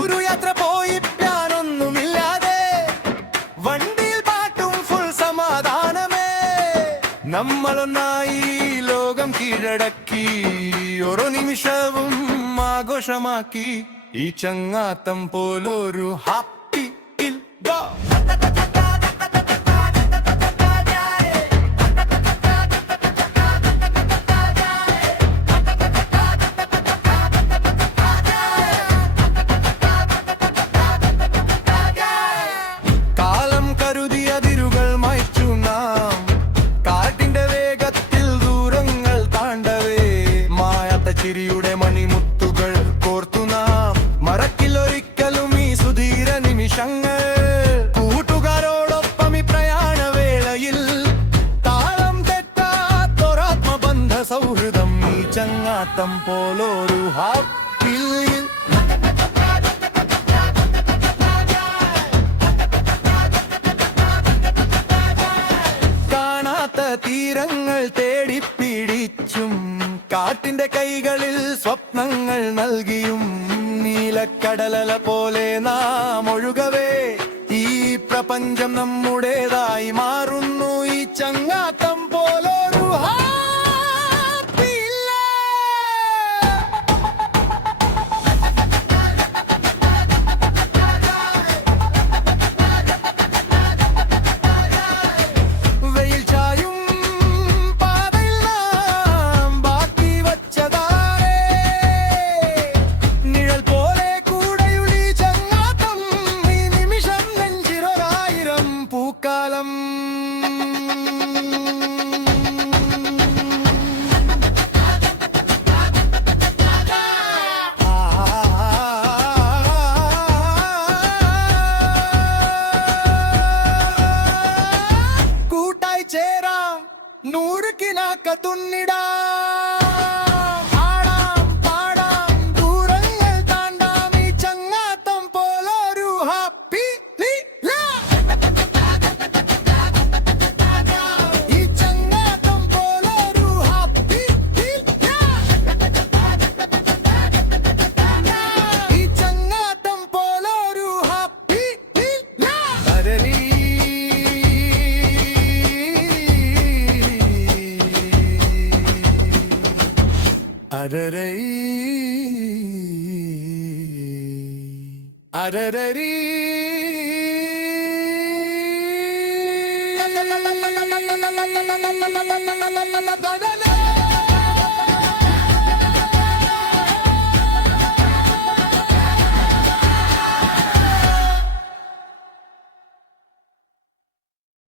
ഒരു യാത്ര പോയി പ്ലാനൊന്നുമില്ലാതെ വണ്ടിയിൽ പാട്ടും ഫുൾ സമാധാനമേ. നമ്മളൊന്നായി ലോകം കീഴടക്കി ഓരോ നിമിഷവും ആഘോഷമാക്കി. ഈ ചങ്ങാത്തം പോലൊരു ഹാപ്പി ഇല്ല. ചിരിയുടെ മണിമുത്തുകൾ കോർത്തു നാം മറക്കില്ലൊരിക്കലും ഈ സുധീര നിമിഷങ്ങൾ. കൂട്ടുകാരോടൊപ്പം ഈ പ്രയാണവേളയിൽ താളം തെറ്റാത്തൊരാത്മബന്ധ സൗഹൃദം. ഈ ചങ്ങാത്തം പോലൊരു ഹാപ്പി കാണാത്ത തീരങ്ങൾ തേടിപ്പിടിച്ചും കാട്ടിന്റെ കൈകളിൽ സ്വപ്നങ്ങൾ നൽകിയും നീലക്കടലല പോലെ നാം ഒഴുകവേ ഈ പ്രപഞ്ചം നമ്മുടേതായി മാറുന്നു. ഈ ചങ്ങാത്തം പോലൊരു പൂക്കാലം. കൂട്ടായി ചേരാം 100 കിനാക്ക തുന്നിടാം. അരരൈ അരരരീ